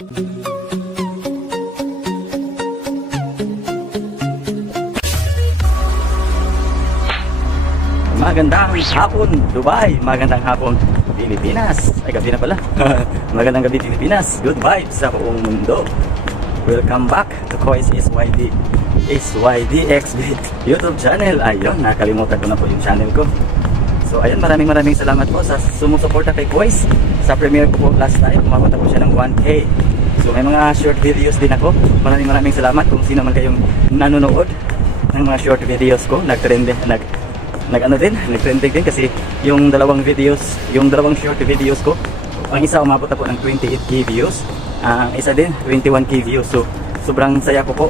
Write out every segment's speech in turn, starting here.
Magandang hapon Dubai, magandang hapon Pilipinas. Ay, gabi na pala. Magandang gabi Pilipinas. Good vibes sa buong mundo. Welcome back to Kois SYDXB YouTube channel. Ayun, nakalimutan ko na po yung channel ko. So ayun, maraming salamat po sa sumusuporta kay Kois. Sa premiere ko po last time, umabot po siya ng 1K. So may mga short videos din ako. Maraming salamat kung sino man kayong nanonood ng mga short videos ko. Nag-trending din kasi yung dalawang short videos ko, ang isa umabot po ng 28K views, ang isa din 21K views. So sobrang saya ko po.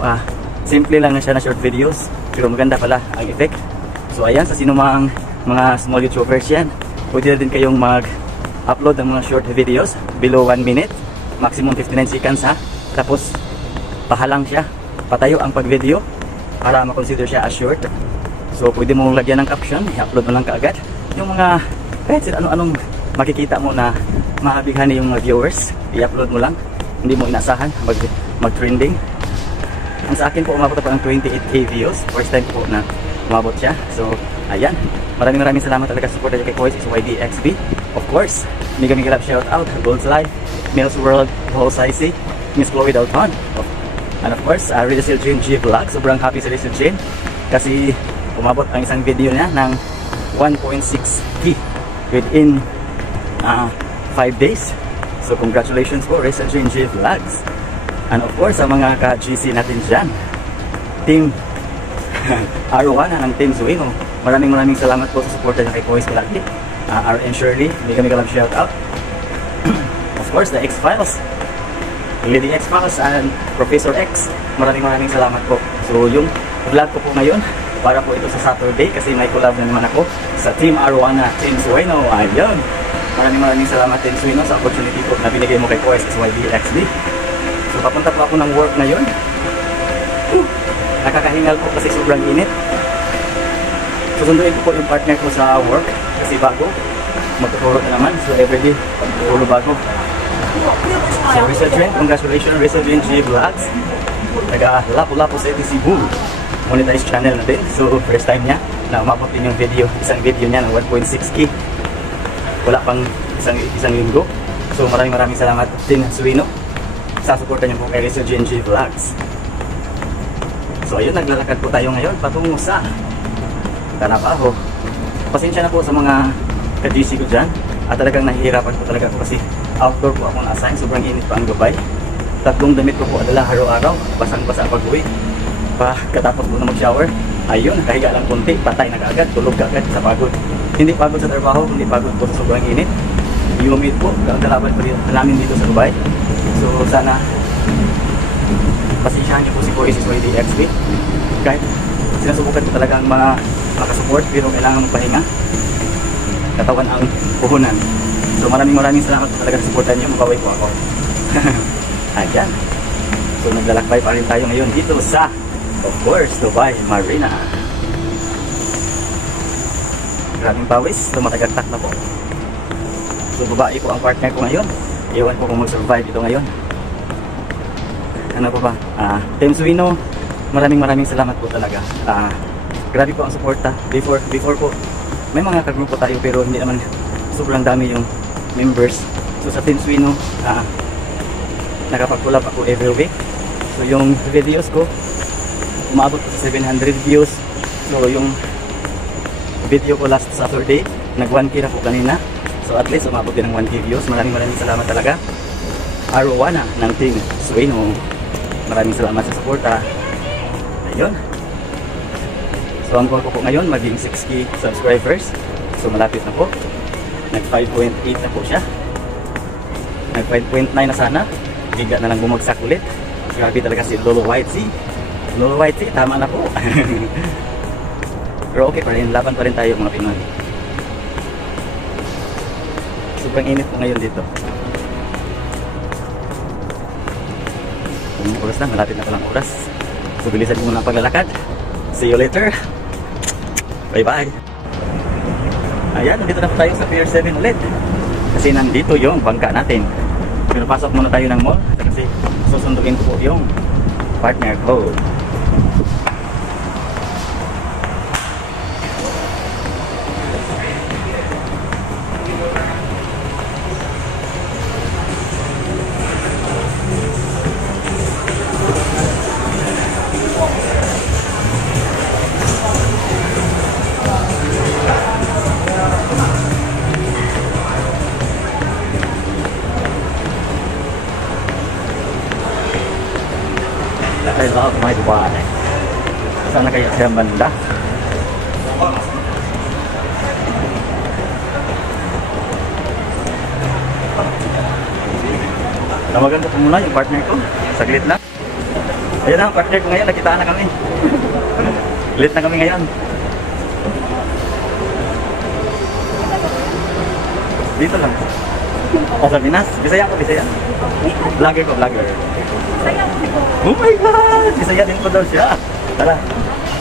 Simple lang na siya na short videos, pero maganda pala ang effect. So ayan, sa sino mang mga small YouTubers yan, pwede na din kayong mag-upload ng mga short videos below 1 minute, maximum 59 seconds tapos pahalang siya, patayo ang pag-video para makonsider siya as short. So pwede mong lagyan ng caption, i-upload mo lang kaagad yung mga kahit ano-anong makikita mo na mahabighani yung mga viewers, i-upload mo lang, hindi mo inasahan mag-trending. Ang sa akin po, umabot pa ng 28K views, first time po na umabot siya. So ayan, maraming salamat talaga sa support kay Kois SYDXB. Of course, mega love shout out Gold's Life, Mills World, Paul Saisi, Miss Chloe Dalton, and of course Rizal Jane G Vlog. Sobrang happy sa Rizal Jane kasi umabot ang isang video niya ng 1.6K within 5 days. So congratulations po Rizal Jane G Vlogs. And of course sa mga ka-GC natin dyan, Team Arowana ng Team Suino, maraming salamat po sa support niya kay Kois Kulati. RN Shirley, mega love shout out. Of course the X-Files, Lady X-Files and Professor X, maraming salamat po. So yung vlog ko po ngayon, para po ito sa Saturday kasi may collab na naman ako sa Team Arowana, Team Suino. Ayun, maraming salamat Team Suino sa opportunity po na binigay mo kay Kois SYDXB. So papunta po ako ng work ngayon. Nakakahingal po kasi sobrang init. Susunduin ko po yung partner ko sa work kasi bago magtuturo na naman. So everyday puro bago. So Rizal Jane, congratulations Rizal Jane G Vlogs. Lapu-Lapu City, Cebu, monetized channel na din. So first time niya na umabot din yung isang video niya ng 1.6K. Wala pang isang linggo. So maraming salamat din Suino sa suporta niyo po kay Rizal Jane G Vlogs. So ayun, naglalakad po tayo ngayon patungo sa Tanapaho. Pasensya na po sa mga ka-GC ko dyan, at talagang nahihirapan po talaga ako kasi outdoor po ako na-assign. Sobrang init pa ang Dubai. 3 damit ko po adala araw-araw, basang-basa pag-uwi. Pagkatapos po na mag-shower, ayun, nakahiga lang kunti, patay na kaagad, tulog kaagad sa pagod. Hindi pagod sa trabaho, hindi pagod po sa sobrang init. Humid po, ang kalaban po namin dito sa Dubai. So sana pasensyahan niyo po si Kois SYDXB. Kahit sinusubukan ko talagang makasupport, pero kailangan magpahinga. Katawan ang puhunan. So maraming salamat po talaga sa supportan niyo. Mabaway po ako. Ayan. So naglalakbay pa rin tayo ngayon dito sa, of course, Dubai Marina. Grabing pawis, tumatagagtak na po. So babae po ang partner ko ngayon. Iwan ko kung mag-survive ito ngayon. Ano po ba? Team Suino, maraming salamat po talaga. Grabe po ang suporta. Before po, may mga kagrupo tayo pero hindi naman sobrang dami yung members. So sa Team Suino, nakapag-collab ako every week. So yung videos ko, umabot po sa 700 views. So yung video ko last Saturday, nag 1K na po kanina. So at least umabot din ng 1K views. Maraming salamat talaga. Arowana ng Team Suino, maraming salamat sa suporta. Ayun. So ang goal ko po ngayon maging 6K subscribers. So malapit na po. Nag 5.8 na po siya. Nag 5.9 na sana. Bigla na lang bumagsak ulit. Grabe talaga si Lolo White Sea. Lolo White Sea, tama na po. Pero okay pa rin, laban pa rin tayo mga Pinoy. Sobrang init po ngayon dito. Kung oras na, malapit na palang oras. So bilisan ko muna ang paglalakad. See you later. Bye bye. Ayan, nandito na po tayo sa Pier 7 ulit. Kasi nandito yung bangka natin. Pero pasok muna tayo ng mall kasi susunduin ko po yung partner ko. I love my Dubai. Sana kaya siya banda. Tawagan ko po muna yung partner ko. Saglit lang. Ayan na, partner ko ngayon. Nakitaan na kami. Late na kami ngayon. Dito lang. Sa Pinas. Bisaya ko, Bisaya. Vlogger ko, vlogger. Oh my God! Bisaya din po daw siya. Tara.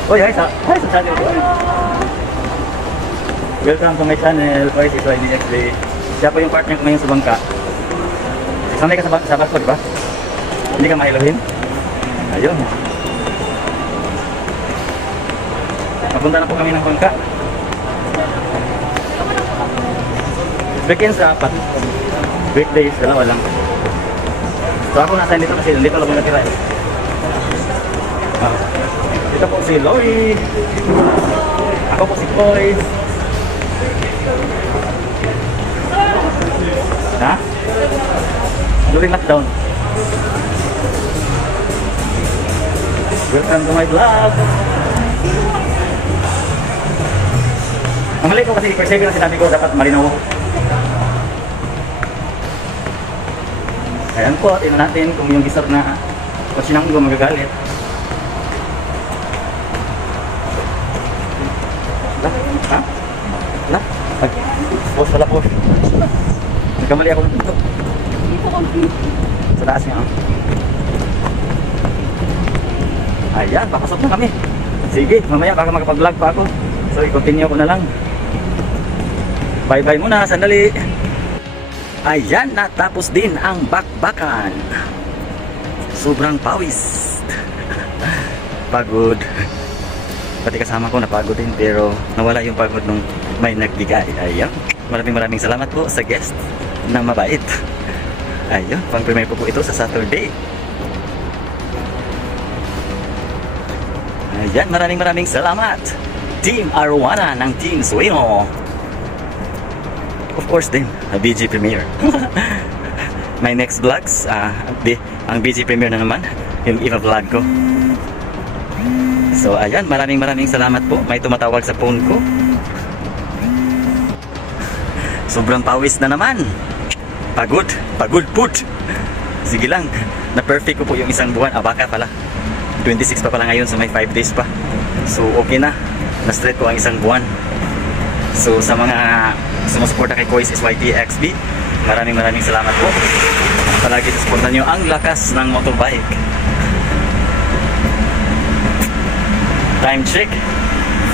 Uy, hi sa channel ko. Welcome to my channel. Voice is YDXD. Siya po yung partner ko ngayon sa bangka. Sanay ka sa barko, di ba? Hindi ka mailuhin? Ayun. Papunta na po kami ng bangka. Weekends apat. Weekdays, dalawa lang. So ako nasa dito kasi dito lang muna tira eh. Ito po si Lori. Ako po si Boy. Ha? During lockdown. Welcome to my vlog. Ang mali ko kasi per second sinabi ko dapat malinaw. Ayan po, tingnan natin kung yung gisar na sinang ko magagalit. Ha? Na? Post pala, post. Nagkamali ako ng pinto. Sa taas niya. Ayan, papasok na kami. Sige, mamaya baka makapag-vlog pa ako. So, i-continue ko na lang. Bye-bye muna, sandali. Ayan, natapos din ang bakbakan. Sobrang pawis. Pagod. Pati kasama ko napagod din, pero nawala yung pagod nung may nagbigay. Ayan, maraming salamat po sa guest na mabait. Ayun, pang premiere po ito sa Saturday. Ayan, maraming salamat Team Arowana ng Team Sueno. Of course din, BG Premiere. My next vlogs, ang BG Premiere na naman, yung iba-vlog ko. So ayan, maraming salamat po. May tumatawag sa phone ko. Sobrang pawis na naman. Pagod put. Sige lang, na-perfect ko po yung isang buwan. Baka pala 26 pa pala ngayon, so may 5 days pa. So okay na, na-straight ko ang isang buwan. So sa mga sumusuporta kay Kois SYTXB, maraming salamat po. Palagi suportahan nyo ang lakas ng motorbike. Time check,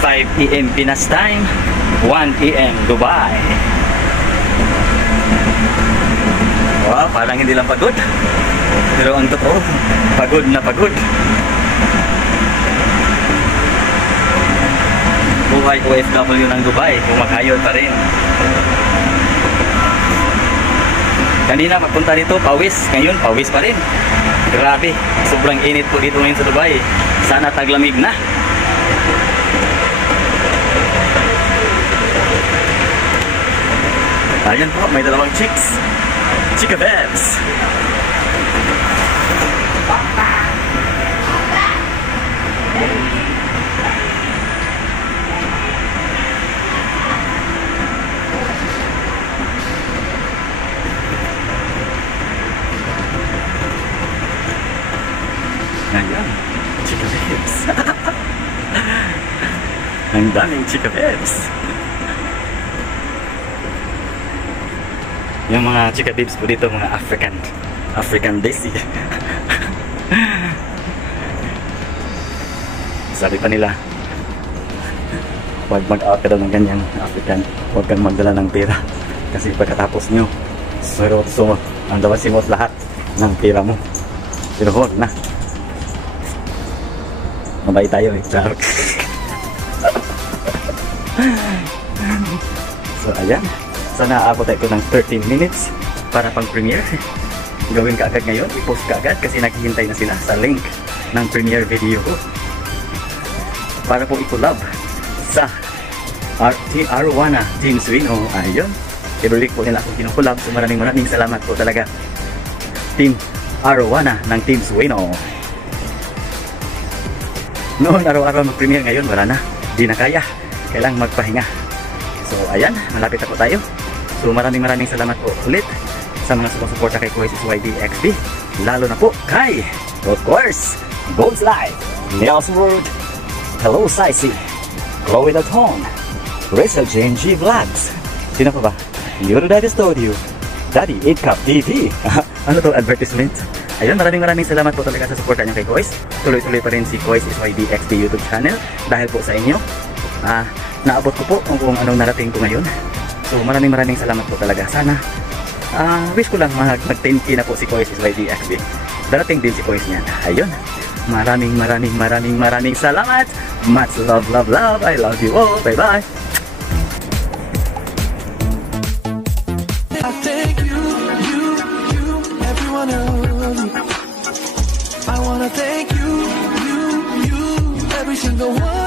5 AM Pinas time, 1 AM Dubai. Wow, parang hindi lang pagod, pero ang totoo, pagod na pagod. Buhay OFW ng Dubai, kumakayod pa rin. Kanina magpunta dito, pawis. Ngayon, pawis pa rin. Grabe, sobrang init po dito ngayon sa Dubai. Sana taglamig na. Ayan po, may dalawang chicks. Chika Bebs. Ayan, Chika Bebs. Ang daming Chika Bebs. Yung mga Chika Bebs po dito, mga African Desi. Sabi pa nila, huwag mag-out ka daw ng ganyan African, huwag kang magdala ng pera kasi pagkatapos nyo, serotso ang simot lahat ng pira mo. Pero hold na. Mabait tayo eh. Charot. So ayan. Sana aabot tayo ng 13 minutes para pang premiere. Gawin ka agad ngayon. I-post ka agad kasi naghihintay na sila sa link ng premiere video ko. Para po i-collab sa Arowana Team Suino. Ayun. I-relic po nila akong kinukulab. So maraming salamat po talaga. Team Arowana ng Team Suino. Noon araw-araw mag-premiere, ngayon wala na. Di na kaya. Kailangang magpahinga. So ayan, malapit na po tayo. So maraming salamat po ulit sa mga sumusuporta kay Kuwais SYD XP. Lalo na po kay, of course, Gold's Life, Nails World, Hello Saisi, Chloe Daton, Rachel Jane G Vlogs. Sino pa ba? Euro Daddy Studio, Daddy 8 Cup TV. Ano to, advertisement? Ayun, maraming salamat po talaga sa suporta niyo kay Kuwais. Tuloy-tuloy pa rin si Kuwais SYD XP YouTube channel. Dahil po sa inyo, naabot ko po kung anong narating ko ngayon. So maraming salamat po talaga. Sana, wish ko lang mag-10K na po si Kuwais SYD XP. Darating din si Kuwais niyan. Ayun, maraming salamat. Much love. I love you all. Bye-bye. I wanna thank you, every single one.